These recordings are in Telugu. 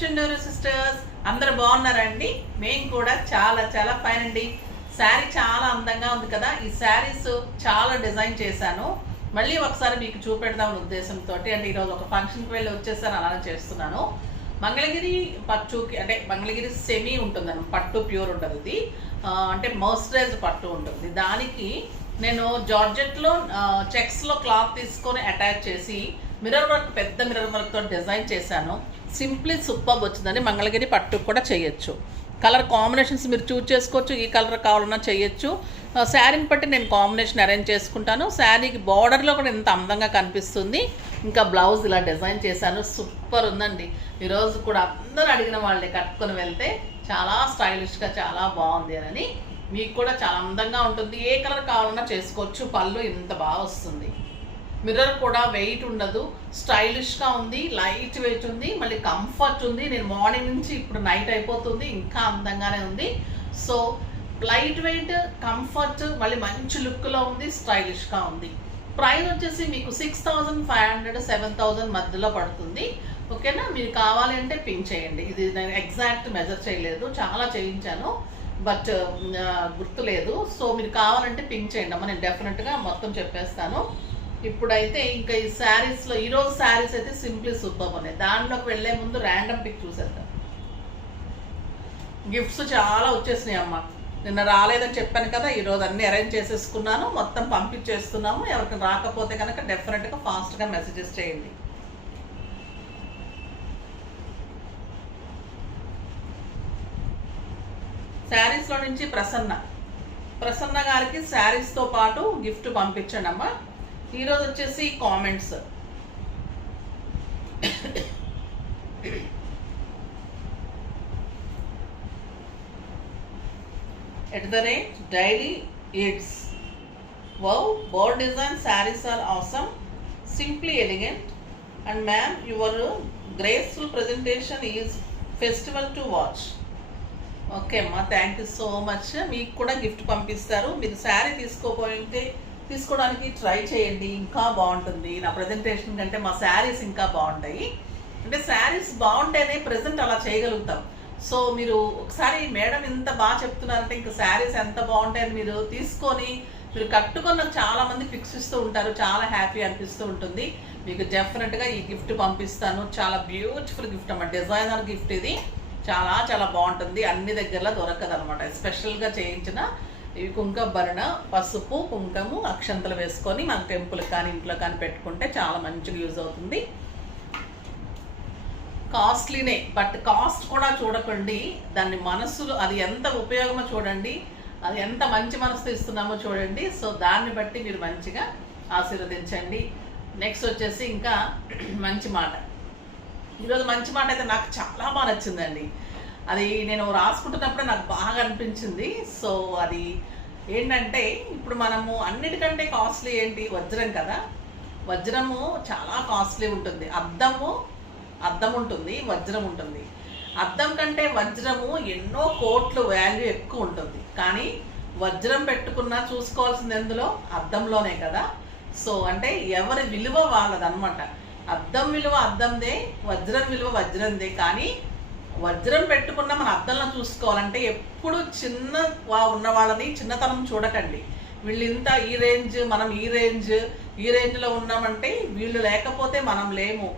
చుండూరు సిస్టర్స్ అందరు బాగున్నారండి. మేము కూడా చాలా చాలా ఫైన్ అండి. శారీ చాలా అందంగా ఉంది కదా. ఈ శారీస్ చాలా డిజైన్ చేశాను, మళ్ళీ ఒకసారి మీకు చూపెడదామని ఉద్దేశంతో. అంటే ఈరోజు ఒక ఫంక్షన్కి వెళ్ళి వచ్చేసాను, అలానే చేస్తున్నాను. మంగళగిరి పట్టుకి అంటే మంగళగిరి సెమీ ఉంటుంది, పట్టు ప్యూర్ ఉంటుంది. ఇది అంటే మోయిశ్చరైజ్ పట్టు ఉంటుంది. దానికి నేను జార్జెట్లో చెక్స్లో క్లాత్ తీసుకొని అటాచ్ చేసి మిర్రర్ వర్క్, పెద్ద మిర్రర్ వర్క్తో డిజైన్ చేశాను. సింప్లీ సూపర్ వచ్చిందండి. మంగళగిరి పట్టు కూడా చేయొచ్చు. కలర్ కాంబినేషన్స్ మీరు చూస్ చేసుకోవచ్చు, ఈ కలర్ కావాలన్నా చేయొచ్చు. శారీని బట్టి నేను కాంబినేషన్ అరేంజ్ చేసుకుంటాను. శారీకి బార్డర్లో కూడా ఎంత అందంగా కనిపిస్తుంది. ఇంకా బ్లౌజ్ ఇలా డిజైన్ చేశాను, సూపర్ ఉందండి. ఈరోజు కూడా అందరూ అడిగిన వాళ్ళే కట్టుకొని వెళ్తే చాలా స్టైలిష్గా చాలా బాగుంది అని. మీకు కూడా చాలా అందంగా ఉంటుంది. ఏ కలర్ కావాలన్నా చేసుకోవచ్చు. పళ్ళు ఇంత బాగా వస్తుంది. మిర్రర్ కూడా వెయిట్ ఉండదు, స్టైలిష్గా ఉంది, లైట్ వెయిట్ ఉంది, మళ్ళీ కంఫర్ట్ ఉంది. నేను మార్నింగ్ నుంచి ఇప్పుడు నైట్ అయిపోతుంది, ఇంకా అందంగానే ఉంది. సో లైట్ వెయిట్, కంఫర్ట్, మళ్ళీ మంచి లుక్లో ఉంది, స్టైలిష్గా ఉంది. ప్రైస్ వచ్చేసి మీకు 6,500 7,000 మధ్యలో పడుతుంది. ఓకేనా? మీరు కావాలి అంటే పింక్ చేయండి. ఇది నేను ఎగ్జాక్ట్ మెజర్ చేయలేదు, చాలా చేయించాను బట్ గుర్తులేదు. సో మీరు కావాలంటే పింక్ చేయండి అమ్మ, నేను డెఫినెట్గా మొత్తం చెప్పేస్తాను. ఇప్పుడైతే ఇంకా ఈ శారీస్లో ఈరోజు శారీస్ అయితే సింప్లీ సూపర్ ఉన్నాయి. దాంట్లోకి వెళ్ళే ముందు ర్యాండమ్ పిక్ చూసేద్దాం. గిఫ్ట్స్ చాలా వచ్చేసినాయి అమ్మ. నిన్న రాలేదని చెప్పాను కదా, ఈరోజు అన్నీ అరేంజ్ చేసేసుకున్నాను, మొత్తం పంపించేస్తున్నాము. ఎవరికి రాకపోతే కనుక డెఫినెట్గా ఫాస్ట్గా మెసేజెస్ చేయండి. శారీస్లో నుంచి ప్రసన్న గారికి శారీస్తో పాటు గిఫ్ట్ పంపించండి అమ్మ. ఈరోజు వచ్చేసి comments @daily eats. Wow, bold design sarees are awesome, simply elegant, and ma'am, your graceful presentation is festival to watch. Okay అమ్మా, థ్యాంక్ యూ సో మచ్. మీకు కూడా గిఫ్ట్ పంపిస్తారు. మీరు శారీ తీసుకోవడానికి ట్రై చేయండి, ఇంకా బాగుంటుంది. నా ప్రజెంటేషన్ కంటే మా శారీస్ ఇంకా బాగుంటాయి. అంటే శారీస్ బాగుంటేనే ప్రజెంట్ అలా చేయగలుగుతాం. సో మీరు ఒకసారి మేడం ఇంత బాగా చెప్తున్నారంటే ఇంకా శారీస్ ఎంత బాగుంటాయని మీరు తీసుకొని మీరు కట్టుకొని నాకు చాలామంది పిక్స్ ఇస్తూ ఉంటారు, చాలా హ్యాపీ అనిపిస్తూ ఉంటుంది. మీకు డెఫినెట్గా ఈ గిఫ్ట్ పంపిస్తాను. చాలా బ్యూటిఫుల్ గిఫ్ట్ అన్నమాట, డిజైనర్ గిఫ్ట్. ఇది చాలా చాలా బాగుంటుంది, అన్ని దగ్గరలో దొరకదు అనమాట. స్పెషల్గా చేయించిన ఇవి కుంకుమ భరణ, పసుపు కుంకుమ అక్షంతలు వేసుకొని మన టెంపుల్కి కానీ ఇంట్లో కానీ పెట్టుకుంటే చాలా మంచిగా యూజ్ అవుతుంది. కాస్ట్లీనే, బట్ కాస్ట్ కూడా చూడకండి, దాన్ని మనసులో అది ఎంత ఉపయోగమో చూడండి, అది ఎంత మంచి మనసుతో ఇస్తున్నామో చూడండి. సో దాన్ని బట్టి మీరు మంచిగా ఆశీర్వదించండి. నెక్స్ట్ వచ్చేసి ఇంకా మంచి మాట. ఈరోజు మంచి మాట అయితే నాకు చాలా బాగా నచ్చిందండి. అది నేను రాసుకుంటున్నప్పుడే నాకు బాగా అనిపించింది. సో అది ఏంటంటే, ఇప్పుడు మనము అన్నిటికంటే కాస్ట్లీ ఏంటి? వజ్రం కదా. వజ్రము చాలా కాస్ట్లీ ఉంటుంది. అద్దం ఉంటుంది, వజ్రం ఉంటుంది. అద్దం కంటే వజ్రము ఎన్నో కోట్లు వాల్యూ ఎక్కువ ఉంటుంది. కానీ వజ్రం పెట్టుకున్నా చూసుకోవాల్సింది ఎందులో? అద్దంలోనే కదా. సో అంటే ఎవరి విలువ వాళ్ళదనమాట. అద్దం విలువ అద్దందే, వజ్రం విలువ వజ్రందే. కానీ వజ్రం పెట్టుకున్న మన అద్దంలో చూసుకోవాలంటే ఎప్పుడు చిన్న ఉన్న వాళ్ళని చిన్నతనం చూడకండి. వీళ్ళు ఇంత ఈ రేంజ్, మనం ఈ రేంజ్లో ఉన్నామంటే వీళ్ళు లేకపోతే మనం లేము.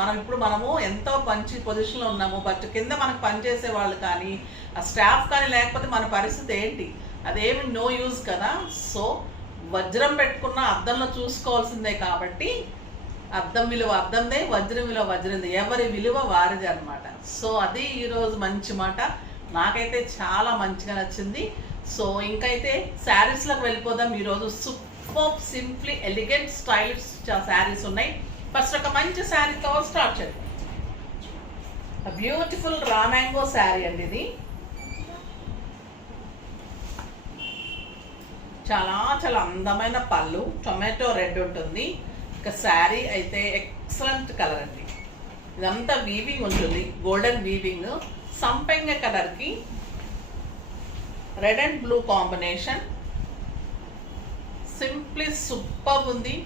మనం ఇప్పుడు మనము ఎంతో మంచి పొజిషన్లో ఉన్నాము, బట్ కింద మనకు పనిచేసే వాళ్ళు కానీ ఆ స్టాఫ్ కానీ లేకపోతే మన పరిస్థితి ఏంటి? అదేమి నో యూజ్ కదా. సో వజ్రం పెట్టుకున్న అద్దంలో చూసుకోవాల్సిందే. కాబట్టి అద్దం విలువ అద్దందే, వజ్రం విలువ వజ్రందే, ఎవరి విలువ వారిది అనమాట. సో అది ఈరోజు మంచి మాట, నాకైతే చాలా మంచిగా నచ్చింది. సో ఇంకైతే శారీస్లోకి వెళ్ళిపోదాం. ఈరోజు super simply elegant styles saris ఉన్నాయి. ఫస్ట్ ఒక మంచి శారీతో స్టార్ట్ చేద్దాం. బ్యూటిఫుల్ రా మ్యాంగో శారీ అండి. ఇది చాలా చాలా అందమైన పళ్ళు, టొమాటో రెడ్ ఉంటుంది. ఇక శారీ అయితే ఎక్సలెంట్ కలర్ అండి. ఇదంతా వీవింగ్ ఉంటుంది, గోల్డెన్ వీవింగ్. సంపెంగ కలర్కి red and blue combination, simply super ఉంది.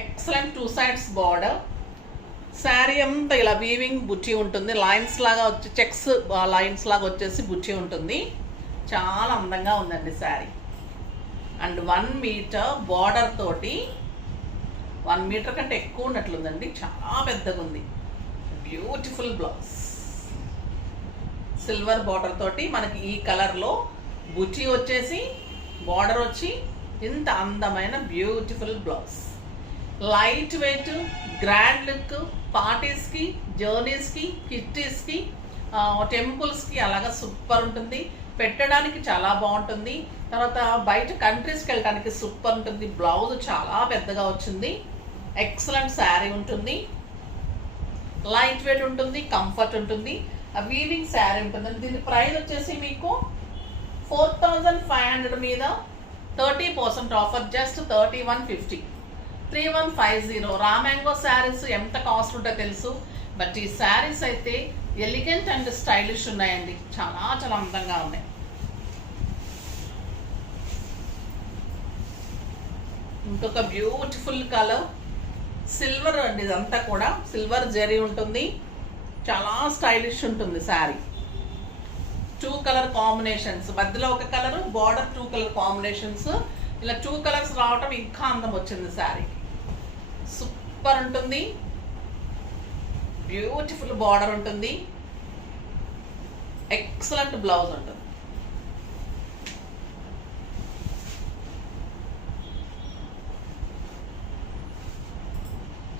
ఎక్సలెంట్ 2 sides బార్డర్, శారీ అంతా ఇలా వీవింగ్ బుట్టి ఉంటుంది, లైన్స్ లాగా వచ్చి చెక్స్ లైన్స్ లాగా వచ్చేసి బుట్టి ఉంటుంది. చాలా అందంగా ఉందండి శారీ. అండ్ 1 మీటర్ బార్డర్ తోటి, 1 మీటర్ కంటే ఎక్కువ ఉన్నట్లుందండి, చాలా పెద్దగా ఉంది. బ్యూటిఫుల్ బ్లౌజ్, సిల్వర్ బార్డర్ తోటి మనకి ఈ కలర్లో బుట్టి వచ్చేసి బార్డర్ వచ్చి ఇంత అందమైన beautiful blouse. Light weight, grand look, పార్టీస్కి, జర్నీస్కి, కిట్టీస్కి, టెంపుల్స్కి అలాగా సూపర్ ఉంటుంది. పెట్టడానికి చాలా బాగుంటుంది. తర్వాత బయట కంట్రీస్కి వెళ్ళడానికి సూపర్ ఉంటుంది. బ్లౌజ్ చాలా పెద్దగా వచ్చింది. ఎక్సలెంట్ శారీ ఉంటుంది. లైట్ వెయిట్ ఉంటుంది, కంఫర్ట్ ఉంటుంది, వీవింగ్ శారీ ఉంటుంది. దీని ప్రైస్ వచ్చేసి మీకు 4500 మీద 30% ఆఫర్, జస్ట్ 3150. 3150. రామ్యాంగో శారీస్ ఎంత కాస్ట్ ఉంటుందో తెలుసు, బట్ ఈ శారీస్ అయితే ఎలిగెంట్ అండ్ స్టైలిష్ ఉన్నాయండి. చాలా చాలా అందంగా ఉన్నాయి. ఇంకొక బ్యూటిఫుల్ కలర్ సిల్వర్ అండి, ఇదంతా కూడా సిల్వర్ జరీ ఉంటుంది. చాలా స్టైలిష్ ఉంటుంది శారీ. 2 కలర్ కాంబినేషన్స్, మధ్యలో ఒక కలర్, బార్డర్ 2 కలర్ కాంబినేషన్స్, ఇలా 2 కలర్స్ రావటం ఇంకా అందం వచ్చింది శారీ. సూపర్ ఉంటుంది. బ్యూటిఫుల్ బార్డర్ ఉంటుంది. ఎక్సలెంట్ బ్లౌజ్ ఉంటుంది.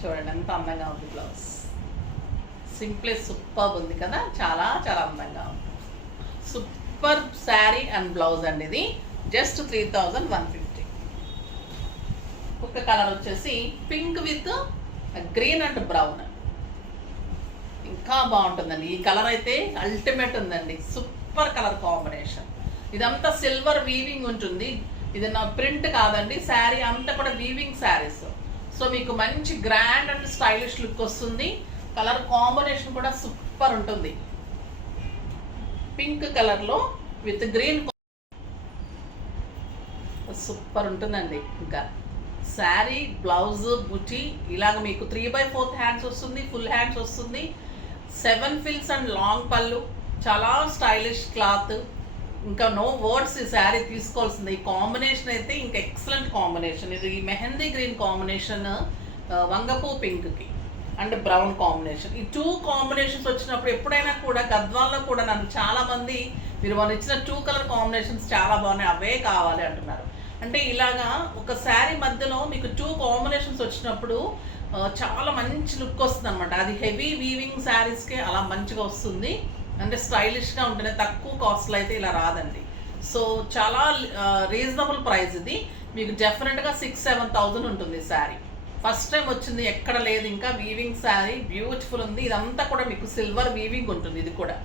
చూడండి ఎంత అందంగా ఉంది బ్లౌజ్. సింప్లీ సూపర్ ఉంది కదా, చాలా చాలా అందంగా ఉంది. సూపర్ శారీ అండ్ బ్లౌజ్ అండి. ఇది జస్ట్ 3150. ఒక కలర్ వచ్చేసి pink with green and brown, ఇంకా బాగుంటుందండి. ఈ కలర్ అయితే అల్టిమేట్ ఉందండి. Super colour combination. ఇదంతా సిల్వర్ వీవింగ్ ఉంటుంది. ఇది నా ప్రింట్ కాదండి, శారీ అంతా కూడా వీవింగ్ శారీస్. సో మీకు మంచి గ్రాండ్ అండ్ స్టైలిష్ లుక్ వస్తుంది. కలర్ కాంబినేషన్ కూడా సూపర్ ఉంటుంది. పింక్ కలర్లో విత్ గ్రీన్ సూపర్ ఉంటుందండి. ఇంకా శారీ, బ్లౌజ్, బుటీ ఇలాగ మీకు 3/4 హ్యాండ్స్ వస్తుంది, ఫుల్ హ్యాండ్స్ వస్తుంది. 7 ఫిల్స్ అండ్ లాంగ్ పళ్ళు, చాలా స్టైలిష్ క్లాత్. ఇంకా నో వర్డ్స్, ఈ శారీ తీసుకోవాల్సింది. ఈ కాంబినేషన్ అయితే ఇంకా ఎక్సలెంట్ కాంబినేషన్. ఇది మెహందీ గ్రీన్ కాంబినేషన్, వంగపూ పింక్కి అండ్ బ్రౌన్ కాంబినేషన్. ఈ 2 కాంబినేషన్స్ వచ్చినప్పుడు ఎప్పుడైనా కూడా గద్వాల్లో కూడా నన్ను చాలామంది మీరు వాళ్ళు ఇచ్చిన 2 కలర్ కాంబినేషన్స్ చాలా బాగున్నాయి, అవే కావాలి అంటున్నారు. అంటే ఇలాగా ఒక శారీ మధ్యలో మీకు 2 కాంబినేషన్స్ వచ్చినప్పుడు చాలా మంచి లుక్ వస్తుంది అనమాట. అది హెవీ వీవింగ్ శారీస్కే అలా మంచిగా వస్తుంది. అంటే స్టైలిష్గా ఉంటుంది. తక్కువ కాస్ట్లో అయితే ఇలా రాదండి. సో చాలా రీజనబుల్ ప్రైస్. ఇది మీకు డెఫినెట్గా 6-7,000 ఉంటుంది శారీ. ఫస్ట్ టైం వచ్చింది, ఎక్కడ లేదు ఇంకా. వీవింగ్ శారీ బ్యూటిఫుల్ ఉంది. ఇదంతా కూడా మీకు సిల్వర్ వీవింగ్ ఉంటుంది. ఇది కూడా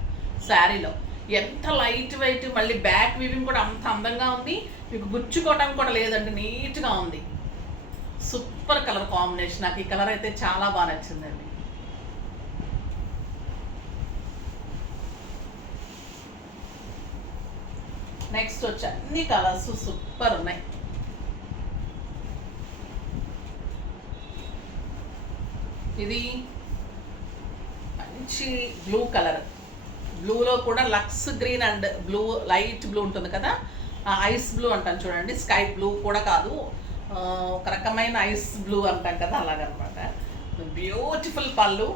శారీలో ఎంత లైట్ వెయిట్, మళ్ళీ బ్యాక్ వీవింగ్ కూడా అంత అందంగా ఉంది. మీకు గుచ్చుకోవటం కూడా లేదండి, నీట్గా ఉంది. Super colour combination. నాకు ఈ కలర్ అయితే చాలా బాగా నచ్చిందండి. నెక్స్ట్ వచ్చి అన్ని కలర్స్ సూపర్ ఉన్నాయి. ఇది మంచి బ్లూ కలర్. బ్లూలో కూడా లక్స్ green and blue, light blue ఉంటుంది కదా, ఐస్ బ్లూ అంటాను చూడండి. స్కై బ్లూ కూడా కాదు, ఒక రకమైన ఐస్ బ్లూ అంటాం కదా, అలాగనమాట. బ్యూటిఫుల్ పళ్ళు,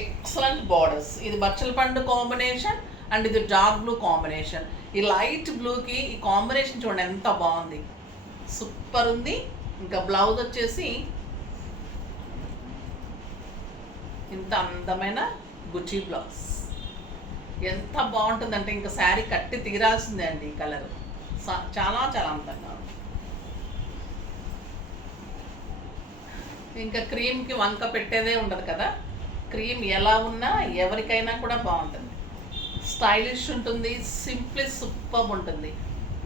ఎక్సలెంట్ బార్డర్స్. ఇది బచ్చల పండు కాంబినేషన్ అండ్ ఇది డార్క్ బ్లూ కాంబినేషన్. ఈ లైట్ బ్లూకి ఈ కాంబినేషన్ చూడండి ఎంత బాగుంది, సూపర్ ఉంది. ఇంకా బ్లౌజ్ వచ్చేసి ఇంత అందమైన గుచ్చి బ్లౌజ్. ఎంత బాగుంటుందంటే ఇంకా శారీ కట్టి తీరాల్సిందే అండి. ఈ కలర్ చాలా చాలా అందంగా ఉంది. ఇంకా క్రీమ్కి వంక పెట్టేదే ఉండదు కదా. క్రీమ్ ఎలా ఉన్నా ఎవరికైనా కూడా బాగుంటుంది, స్టైలిష్ ఉంటుంది, సింప్లీ సూపర్ ఉంటుంది.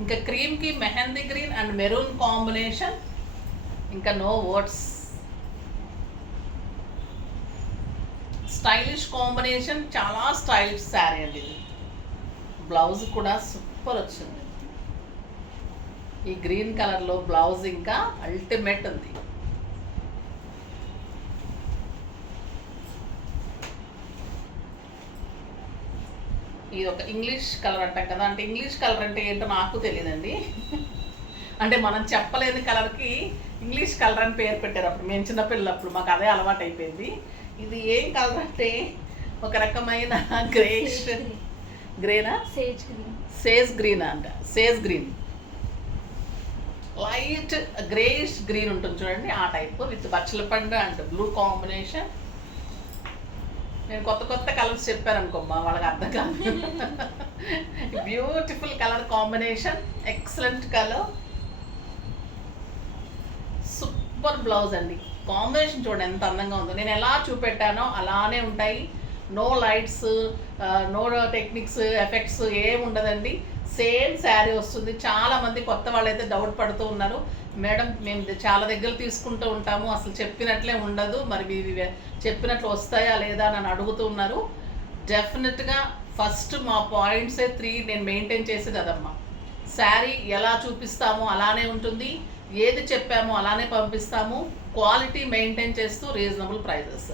ఇంకా క్రీమ్కి mehndi green and maroon combination, ఇంకా నో వర్డ్స్. స్టైలిష్ కాంబినేషన్, చాలా స్టైలిష్ శారీ అండి ఇది. బ్లౌజ్ కూడా సూపర్ వచ్చింది. ఈ గ్రీన్ కలర్లో బ్లౌజ్ ఇంకా అల్టిమేట్ ఉంది. ఇది ఒక ఇంగ్లీష్ కలర్ అంటాం కదా, అంటే ఇంగ్లీష్ కలర్ అంటే ఏంటో నాకు తెలియదండి. అంటే మనం చెప్పలేని కలర్కి ఇంగ్లీష్ కలర్ అని పేరు పెట్టారు. అప్పుడు మేము చిన్నపిల్లప్పుడు మాకు అదే అలవాటు అయిపోయింది. ఇది ఏం కలర్ అంటే ఒక రకమైన గ్రేష్ గ్రేనా సేజ్ గ్రీన్ అంట. Sage green, light greyish green ఉంటుంది చూడండి, ఆ టైప్ విత్ బచ్చల పండు అండ్ బ్లూ కాంబినేషన్. నేను కొత్త కొత్త కలర్స్ చెప్పాను అనుకోమ్మా, వాళ్ళకి అర్థం కాదు. Beautiful colour combination, excellent colour, super blouse అండి. కాంబినేషన్ చూడండి ఎంత అందంగా ఉందో. నేను ఎలా చూపెట్టానో అలానే ఉంటాయి. No lights, no techniques, effects ఏమి ఉండదండి. సేమ్ శారీ వస్తుంది. చాలామంది కొత్త వాళ్ళు అయితే డౌట్ పడుతూ ఉన్నారు, మేడం మేము చాలా దగ్గర తీసుకుంటూ ఉంటాము, అసలు చెప్పినట్లే ఉండదు, మరి ఇవి చెప్పినట్లు వస్తాయా లేదా అని అడుగుతూ ఉన్నారు. డెఫినెట్గా ఫస్ట్ మా పాయింట్సే 3 నేను మెయింటైన్ చేసేది అదమ్మా. శారీ ఎలా చూపిస్తామో అలానే ఉంటుంది, ఏది చెప్పామో అలానే పంపిస్తాము, క్వాలిటీ మెయింటైన్ చేస్తూ రీజనబుల్ ప్రైజెస్.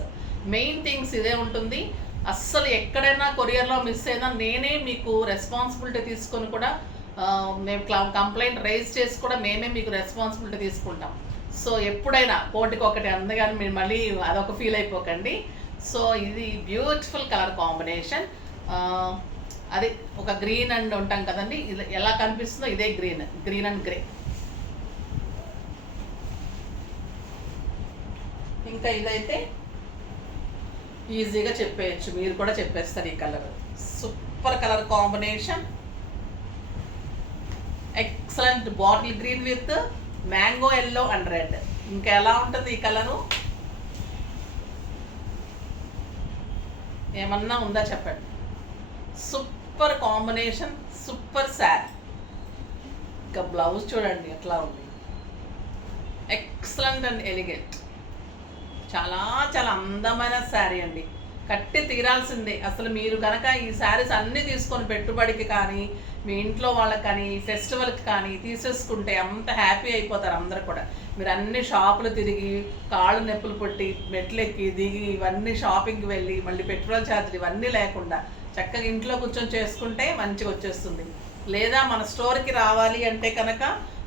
మెయిన్ థింగ్స్ ఇదే ఉంటుంది. అస్సలు ఎక్కడైనా కొరియర్లో మిస్ అయినా నేనే మీకు రెస్పాన్సిబిలిటీ తీసుకొని కూడా మేము కంప్లైంట్ రైజ్ చేసి కూడా మేమే మీకు రెస్పాన్సిబిలిటీ తీసుకుంటాం. సో ఎప్పుడైనా కోటికొకటి అందుకని మీరు మళ్ళీ అదొక ఫీల్ అయిపోకండి. సో ఇది బ్యూటిఫుల్ కలర్ కాంబినేషన్. అది ఒక గ్రీన్ అండ్ ఉంటాం కదండి, ఇది ఎలా కనిపిస్తుందో ఇదే గ్రీన్ అండ్ గ్రే. ఇంకా ఇదైతే ఈజీగా చెప్పేయచ్చు, మీరు కూడా చెప్పేస్తారు. ఈ colour super colour combination, excellent bottle green with mango yellow and red. ఇంకా ఎలా ఉంటుంది ఈ కలరు? ఏమన్నా ఉందా చెప్పండి. Super combination, super sari. ఇంకా బ్లౌజ్ చూడండి ఎట్లా ఉంది, ఎక్సలెంట్ అండ్ ఎలిగెంట్. చాలా చాలా అందమైన శారీ అండి, కట్టి తీరాల్సిందే. అసలు మీరు కనుక ఈ శారీస్ అన్నీ తీసుకొని పెట్టుబడికి కానీ మీ ఇంట్లో వాళ్ళకి కానీ ఫెస్టివల్కి కానీ తీసేసుకుంటే అంత హ్యాపీ అయిపోతారు అందరూ కూడా. మీరు అన్ని షాపులు తిరిగి కాళ్ళు నొప్పులు పుట్టి మెట్లెక్కి దిగి ఇవన్నీ షాపింగ్కి వెళ్ళి మళ్ళీ పెట్రోల్ ఛార్జీలు ఇవన్నీ లేకుండా చక్కగా ఇంట్లో కూర్చొని చేసుకుంటే మంచిగా వచ్చేస్తుంది. లేదా మన స్టోర్కి రావాలి అంటే కనుక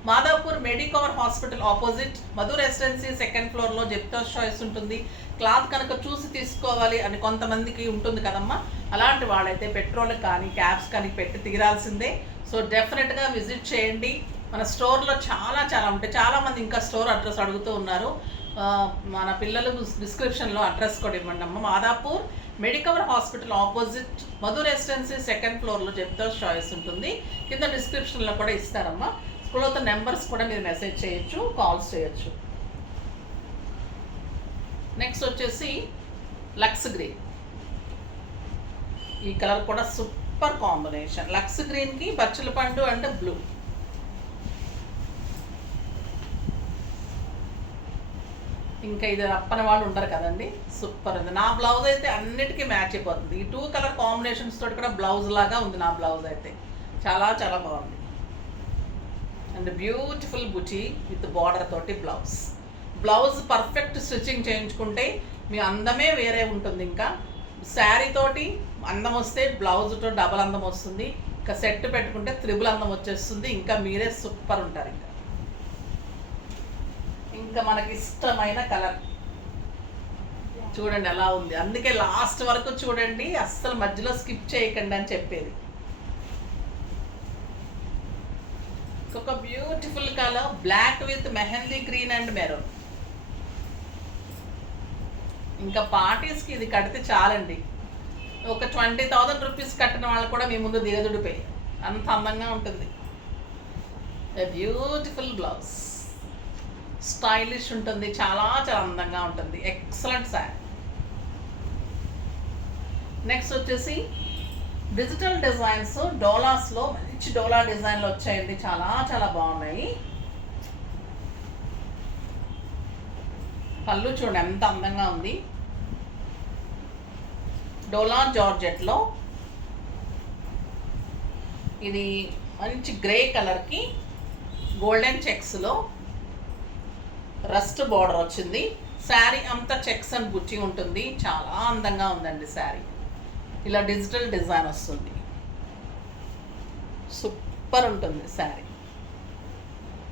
Madhapur Medicover hospital opposite Madhu residency 2nd ఫ్లోర్లో జెప్టోస్ చాయిస్ ఉంటుంది. క్లాత్ కనుక చూసి తీసుకోవాలి అని కొంతమందికి ఉంటుంది కదమ్మా, అలాంటి వాళ్ళైతే పెట్రోల్ కానీ క్యాబ్స్ కానీ పెట్టి తీరాల్సిందే. సో డెఫినెట్గా విజిట్ చేయండి. మన స్టోర్లో చాలా చాలా ఉంటాయి. చాలామంది ఇంకా స్టోర్ అడ్రస్ అడుగుతూ ఉన్నారు. మన పిల్లలు డిస్క్రిప్షన్లో అడ్రస్ కూడా ఇవ్వండి అమ్మ. Madhapur Medicover hospital opposite Madhu residency 2nd ఫ్లోర్లో జెప్టోస్ చాయిస్ ఉంటుంది. కింద డిస్క్రిప్షన్లో కూడా ఇస్తారమ్మా. స్కూల్లో నెంబర్స్ కూడా మీరు మెసేజ్ చేయొచ్చు, కాల్స్ చేయొచ్చు. నెక్స్ట్ వచ్చేసి లక్స్ గ్రీన్. ఈ కలర్ కూడా సూపర్ కాంబినేషన్. లక్స్ గ్రీన్కి బచ్చల పండు అండ్ బ్లూ. ఇంకా ఇది రప్పని వాళ్ళు ఉండరు కదండి, సూపర్ ఉంది. నా బ్లౌజ్ అయితే అన్నిటికీ మ్యాచ్ అయిపోతుంది. ఈ 2 కలర్ కాంబినేషన్స్ తోటి కూడా బ్లౌజ్ లాగా ఉంది నా బ్లౌజ్ అయితే. చాలా చాలా బాగుంది. And beautiful buti with border తోటి బ్లౌజ్ పర్ఫెక్ట్ స్టిచ్చింగ్ చేయించుకుంటే మీ అందమే వేరే ఉంటుంది. ఇంకా శారీ తోటి అందం వస్తే బ్లౌజ్తో డబల్ అందం వస్తుంది. ఇంకా సెట్ పెట్టుకుంటే 3 అందం వచ్చేస్తుంది. ఇంకా మీరే సూపర్ ఉంటారు. ఇంకా మనకి ఇష్టమైన కలర్ చూడండి ఎలా ఉంది. అందుకే లాస్ట్ వరకు చూడండి, అస్సలు మధ్యలో స్కిప్ చేయకండి అని చెప్పేది. ఒక beautiful colour black with mehndi green and maroon. ఇంకా పార్టీస్కి ఇది కడితే చాలండి. ఒక 20,000 రూపీస్ కట్టిన వాళ్ళు కూడా మీ ముందు దిగదుడిపోయి అంత అందంగా ఉంటుంది. బ్యూటిఫుల్ బ్లౌజ్, స్టైలిష్ ఉంటుంది, చాలా చాలా అందంగా ఉంటుంది. ఎక్సలెంట్ శారీ. నెక్స్ట్ వచ్చేసి డిజిటల్ డిజైన్స్ డోలాస్లో మంచి డోలా డిజైన్లు వచ్చాయండి, చాలా చాలా బాగున్నాయి. పళ్ళు చూడండి ఎంత అందంగా ఉంది. డోలా జార్జెట్లో ఇది మంచి గ్రే కలర్కి గోల్డెన్ చెక్స్లో రస్ట్ బార్డర్ వచ్చింది. శారీ అంతా చెక్స్ అండ్ బుచ్చి ఉంటుంది, చాలా అందంగా ఉందండి శారీ. ఇలా డిజిటల్ డిజైన్ వస్తుంది. సూపర్ ఉంటుంది శారీ,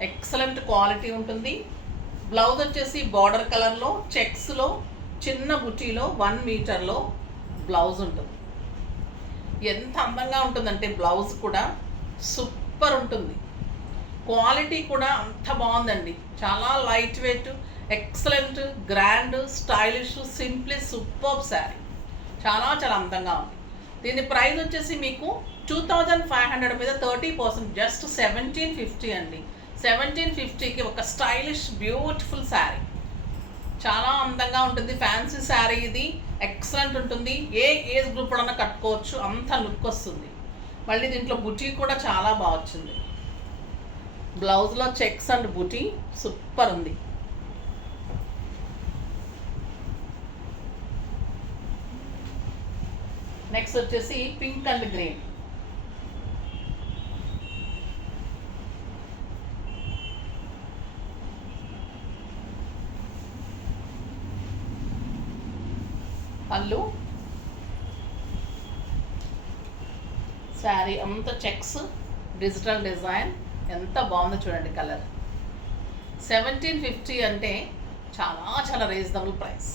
ఎక్సలెంట్ క్వాలిటీ ఉంటుంది. బ్లౌజ్ వచ్చేసి బార్డర్ కలర్లో చెక్స్లో చిన్న బుటీలో 1 మీటర్లో బ్లౌజ్ ఉంటుంది. ఎంత అందంగా ఉంటుందంటే బ్లౌజ్ కూడా సూపర్ ఉంటుంది. క్వాలిటీ కూడా అంత బాగుందండి. చాలా light weight, excellent, grand, stylish, simply super sari. చాలా చాలా అందంగా ఉంది. దీని ప్రైస్ వచ్చేసి మీకు 2500 మీద 30%, జస్ట్ 1750 అండి. 1750కి ఒక స్టైలిష్ బ్యూటిఫుల్ శారీ. చాలా అందంగా ఉంటుంది. ఫ్యాన్సీ శారీ ఇది, ఎక్సలెంట్ ఉంటుంది. ఏ ఏజ్ గ్రూప్ కూడా కట్టుకోవచ్చు, అంత లుక్ వస్తుంది. మళ్ళీ దీంట్లో బుటీ కూడా చాలా బాగా వచ్చింది. బ్లౌజ్లో చెక్స్ అండ్ బుటీ సూపర్ ఉంది. నెక్స్ట్ వచ్చేసి పింక్ అండ్ గ్రీన్. పళ్ళు, శారీ అంతా చెక్స్, డిజిటల్ డిజైన్, ఎంత బాగుందో చూడండి. కలర్ 1750 అంటే చాలా చాలా reasonable price.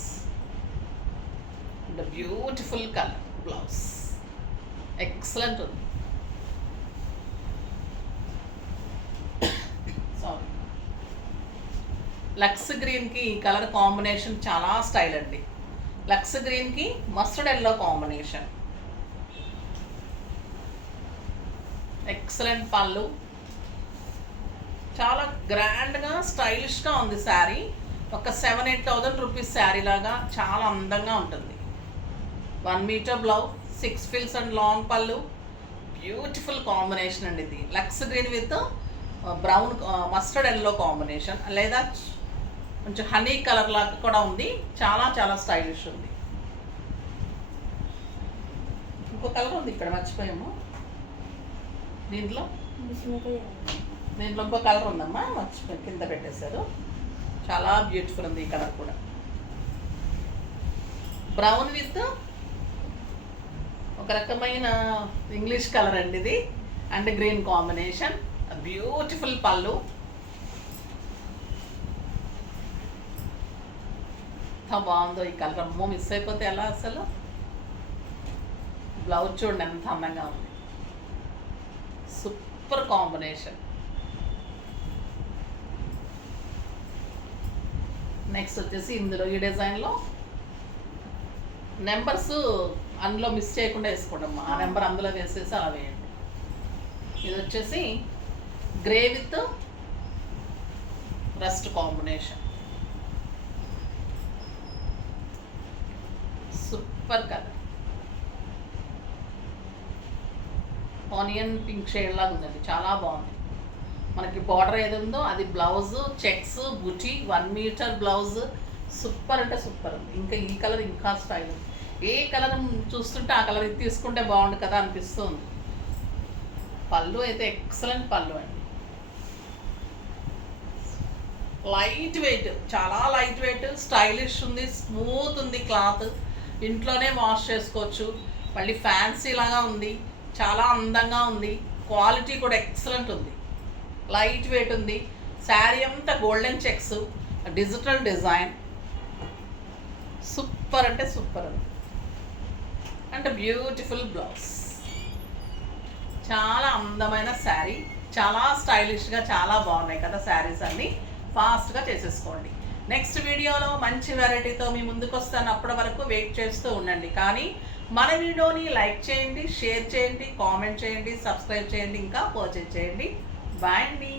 And beautiful colour, blouse excellent ఉంది. సారీ, లక్స్ గ్రీన్కి ఈ కలర్ కాంబినేషన్ చాలా స్టైల్ అండి. లక్స్ గ్రీన్కి మస్టర్డ్ ఎల్లో కాంబినేషన్, ఎక్సలెంట్ పళ్ళు, చాలా గ్రాండ్గా స్టైలిష్గా ఉంది శారీ. ఒక 7-8,000 రూపీస్ శారీ లాగా చాలా అందంగా ఉంటుంది. 1 metre blouse, 6 fills and long పళ్ళు, బ్యూటిఫుల్ కాంబినేషన్ అండి ఇది. Lux green with brown mustard yellow combination, లేదా కొంచెం హనీ కలర్ లాగా కూడా ఉంది. చాలా చాలా స్టైలిష్ ఉంది. ఇంకో కలర్ ఉంది ఇక్కడ, మర్చిపోయాము. దీంట్లో ఇంకో కలర్ ఉందమ్మా, మర్చిపోయి కింద పెట్టేశారు. చాలా బ్యూటిఫుల్ ఉంది ఈ కలర్ కూడా. బ్రౌన్ విత్ ఒక రకమైన ఇంగ్లీష్ కలర్ అండి ఇది, అండ్ గ్రీన్ కాంబినేషన్, బ్యూటిఫుల్ పళ్ళు. ఎంత బాగుందో ఈ కలర్, అమ్మో మిస్ అయిపోతే ఎలా అసలు. బ్లౌజ్ చూడండి ఎంత అందంగా ఉంది, సూపర్ కాంబినేషన్. నెక్స్ట్ వచ్చేసి ఇందులో ఈ డిజైన్లో నెంబర్స్ అందులో మిస్ చేయకుండా వేసుకోండమ్మా. ఆ నెంబర్ అందులో వేసేసి అలా వేయండి. ఇది వచ్చేసి grey with rust combination, super colour. Onion pink shade లాగా ఉందండి, చాలా బాగుంది. మనకి బార్డర్ ఏది ఉందో అది బ్లౌజ్, చెక్స్, బుటీ, 1 మీటర్ బ్లౌజ్, సూపర్ అంటే సూపర్ ఉంది. ఇంకా ఈ కలర్ ఇంకా స్టైల్ ఉంది. ఏ కలర్ చూస్తుంటే ఆ కలర్ ఇది తీసుకుంటే బాగుండు కదా అనిపిస్తుంది. పళ్ళు అయితే ఎక్సలెంట్ పళ్ళు అండి, లైట్ వెయిట్, చాలా లైట్ వెయిట్, స్టైలిష్ ఉంది, స్మూత్ ఉంది. క్లాత్ ఇంట్లోనే వాష్ చేసుకోవచ్చు. మళ్ళీ ఫ్యాన్సీ లాగా ఉంది, చాలా అందంగా ఉంది. క్వాలిటీ కూడా ఎక్సలెంట్ ఉంది, లైట్ వెయిట్ ఉంది. శారీ అంతా golden checks, digital design, super అంటే సూపర్ ఉంది. అంటే బ్యూటిఫుల్ బ్లౌజ్, చాలా అందమైన శారీ, చాలా స్టైలిష్గా, చాలా బాగున్నాయి కదా శారీస్ అన్నీ. ఫాస్ట్గా చేసేసుకోండి. నెక్స్ట్ వీడియోలో మంచి వెరైటీతో మీ ముందుకు వస్తాను. అప్పటి వరకు వెయిట్ చేస్తూ ఉండండి. కానీ మన వీడియోని లైక్ చేయండి, షేర్ చేయండి, కామెంట్ చేయండి, సబ్స్క్రైబ్ చేయండి, ఇంకా పర్చేజ్ చేయండి. బాయ్ అండి.